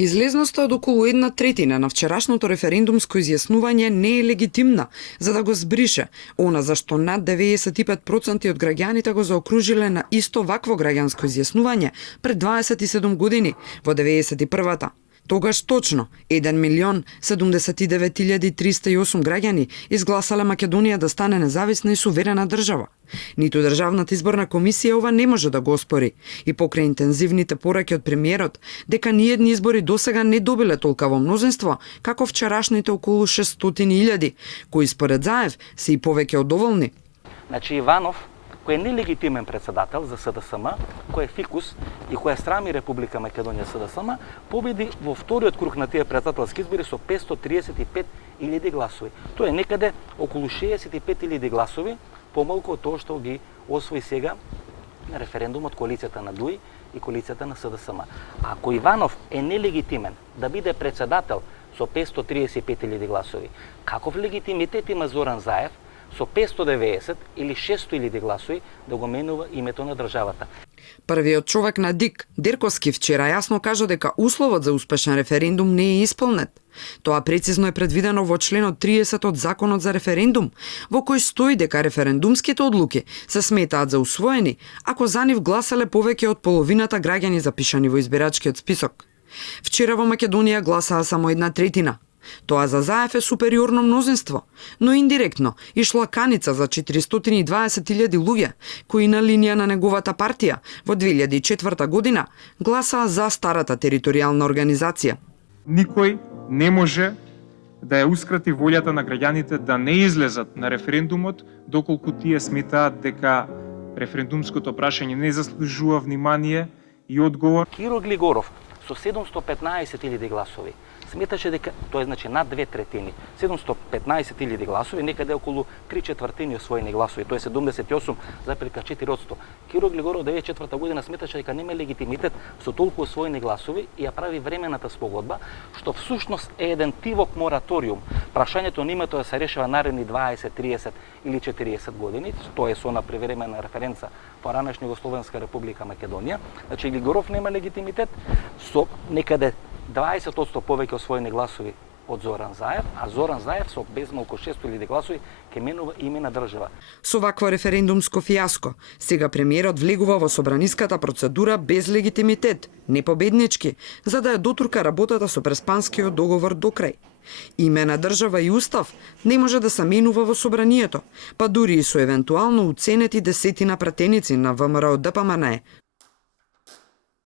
Излезноста од околу 1/3 на вчерашното референдумско изјаснување не е легитимна, за да го збрише она зашто над 95% од граѓаните го заокружиле на исто вакво граѓанско изјаснување пред 27 години во 91-та. Тогаш точно 1.079.308 граѓани изгласале Македонија да стане независна и суверена држава. Ниту Државната изборна комисија ова не може да го оспори и покрај интензивните пораки од премиерот дека ниедни избори досега не добиле толкаво мнозинство како вчерашните околу 600.000, кои според Заев се и повеќе од доволни. Значи Иванов, кој е нелегитимен председател за СДСМ, кој е фикус и кој е срами Република Македонија СДСМ, победи во вториот круг на тие председателски избори со 535.000 гласови. Тоа е некаде околу 65.000 гласови помалку од тоа што ги освои сега на референдумот коалицијата на ДУИ и коалицијата на СДСМ. Ако Иванов е нелегитимен да биде председател со 535.000 гласови, каков легитимитет има Зоран Заев со 590 или 600.000 гласови да го менува името на државата? Првиот човек на ДИК, Дерковски, вчера јасно кажа дека условот за успешен референдум не е исполнет. Тоа прецизно е предвидено во членот 30 од Законот за референдум, во кој стои дека референдумските одлуки се сметаат за усвоени ако за нив гласале повеќе од половината граѓани запишани во избирачкиот список. Вчера во Македонија гласаа само 1/3. Тоа за Заев е супериорно мнозинство, но индиректно ишла каница за 420.000 луѓе кои на линија на неговата партија во 2004 година гласаа за старата територијална организација. Никој не може да ја ускрати волјата на граѓаните да не излезат на референдумот доколку тие сметаат дека референдумското прашање не заслужува внимание и одговор. Киро Глигоров со 715.000 гласови сметаше дека тоа е значи над 2/3, 715.000 гласови, некаде околу 3/4 освоени гласови, тоа е 78,4%. Киро Глигоров 2004 година сметаше дека нема легитимитет со толку освоени гласови и ја прави времената спогодба, што всушност е еден тивок мораториум. Прашањето нема тоа се решава наредни 20, 30 или 40 години, тоа е со на привремена референца по ранешна Југословенска република Македонија. Значи Глигоров нема легитимитет со некаде 20% повеќе освоени гласови од Зоран Заев, а Зоран Заев со безмалку 600.000 гласови ке менува име на држава. Со вакво референдумско фијаско, сега премиерот влегува во собраниската процедура без легитимитет, непобеднички, за да ја дотурка работата со Преспанскиот договор до крај. Име на држава и устав не може да се менува во собранието, па дури и со евентуално уценети десетина пратеници на ВМРО ДПМНЕ.